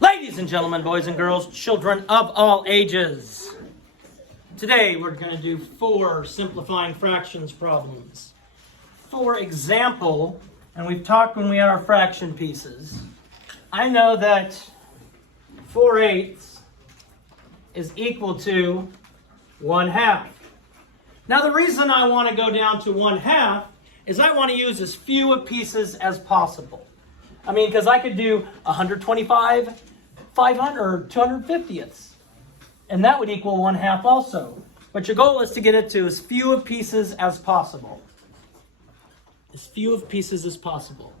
Ladies and gentlemen, boys and girls, children of all ages. Today we're going to do 4 simplifying fractions problems. For example, and we've talked when we had our fraction pieces, I know that 4/8 is equal to 1/2. Now the reason I want to go down to 1/2 is I want to use as few pieces as possible. I mean, because I could do 125, 500, or 250ths. And that would equal 1/2 also. But your goal is to get it to as few pieces as possible. As few pieces as possible.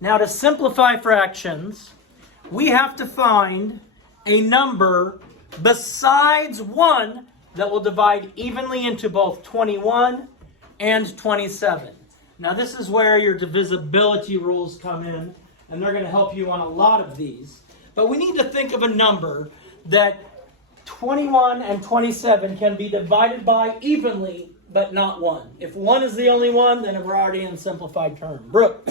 Now to simplify fractions, we have to find a number besides 1 that will divide evenly into both 21 and 27. Now this is where your divisibility rules come in, and they're going to help you on a lot of these. But we need to think of a number that 21 and 27 can be divided by evenly, but not 1. If 1 is the only one, then we're already in simplified term. Brooke?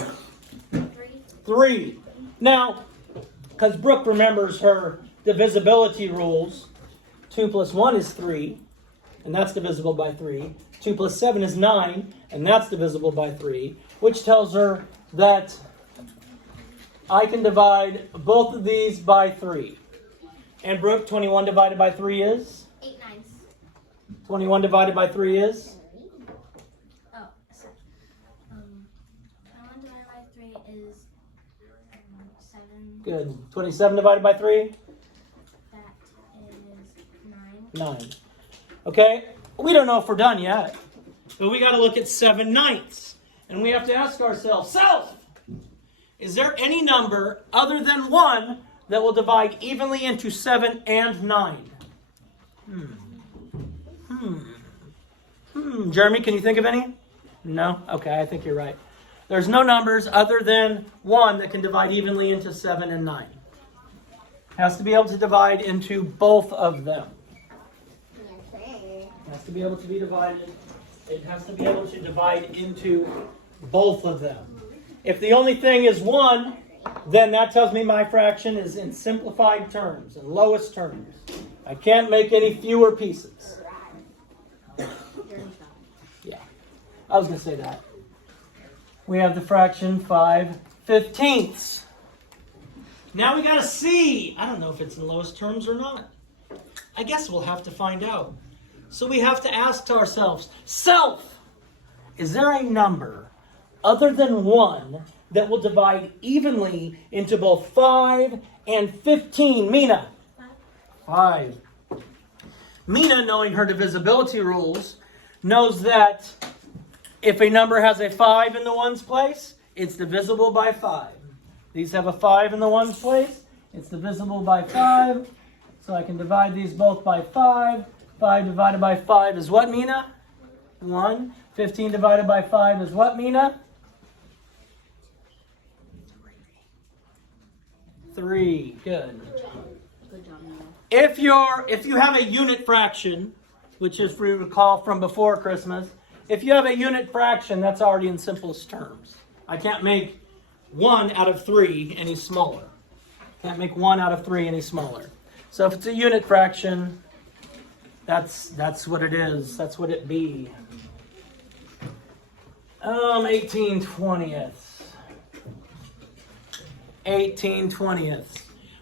3. Now, because Brooke remembers her divisibility rules, 2 plus 1 is 3, and that's divisible by 3. 2 plus 7 is 9, and that's divisible by 3, which tells her that I can divide both of these by 3. And Brooke, 21 divided by 3 is? 8 nines. 21 divided by 3 is? Oh, sorry. 21 divided by 3 is 7. Good. 27 divided by 3? That is 9. Okay, we don't know if we're done yet, but we got to look at 7/9. And we have to ask ourselves, self, is there any number other than 1 that will divide evenly into 7 and 9? Jeremy, can you think of any? No? Okay, I think you're right. There's no numbers other than 1 that can divide evenly into 7 and 9. Has to be able to divide into both of them. It has to be able to be divided. It has to be able to divide into both of them. If the only thing is 1, then that tells me my fraction is in simplified terms, in lowest terms. I can't make any fewer pieces. Yeah, I was going to say that. We have the fraction 5/15. Now we got to see. I don't know if it's in lowest terms or not. I guess we'll have to find out. So we have to ask to ourselves, self, is there a number other than 1 that will divide evenly into both 5 and 15? Mina? 5. Mina, knowing her divisibility rules, knows that if a number has a 5 in the ones place, it's divisible by 5. These have a 5 in the ones place, it's divisible by 5. So I can divide these both by 5. 5 divided by 5 is what, Mina? 1. 15 divided by 5 is what, Mina? 3. Good. Good job, Nina. If you have a unit fraction, which is, if you recall from before Christmas, if you have a unit fraction, that's already in simplest terms. I can't make 1 out of 3 any smaller. Can't make 1 out of 3 any smaller. So if it's a unit fraction, that's what it is. That's what it be. 18/20. 18/20.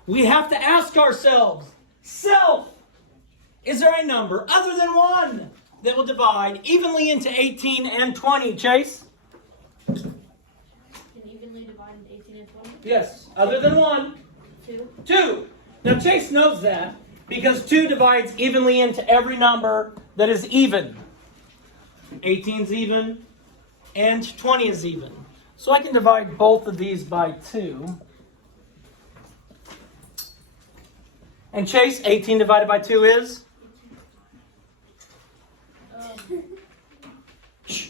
We have to ask ourselves, self, is there a number other than 1 that will divide evenly into 18 and 20? Chase? Can evenly divide into 18 and 20? Yes, other than 1. 2. 2. Now Chase knows that because 2 divides evenly into every number that is even. 18 is even and 20 is even. So I can divide both of these by 2. And Chase, 18 divided by 2 is? Shh.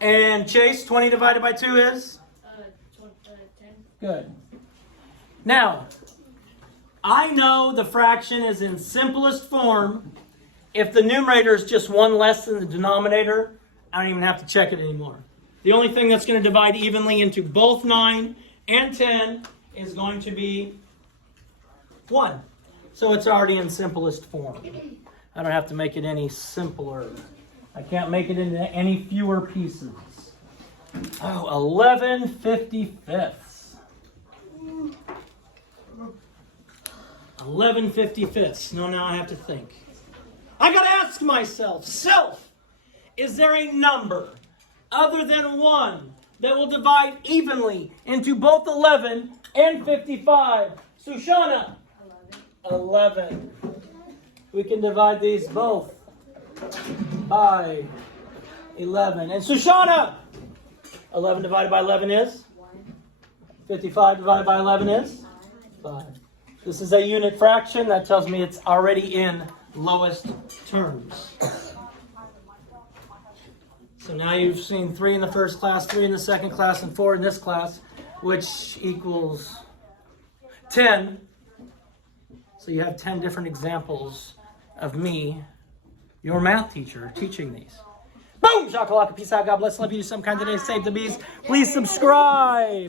And Chase, 20 divided by 2 is? 10. Good. Now, I know the fraction is in simplest form. If the numerator is just 1 less than the denominator, I don't even have to check it anymore. The only thing that's going to divide evenly into both 9 and 10 is going to be 1. So it's already in simplest form. I don't have to make it any simpler. I can't make it into any fewer pieces. Oh, 11/55. 11/55. No, now I have to think. I got to ask myself, is there a number other than 1 that will divide evenly into both 11 and 55? Sushana? 11. We can divide these both by 11. And Sushana? 11 divided by 11 is? 55 divided by 11 is? 5. This is a unit fraction. That tells me it's already in lowest terms. So now you've seen 3 in the first class, 3 in the second class, and 4 in this class, which equals 10. So you have 10 different examples of me, your math teacher, teaching these. Boom! Shakalaka, peace out, God bless, love you, some kind today, save the bees. Please subscribe.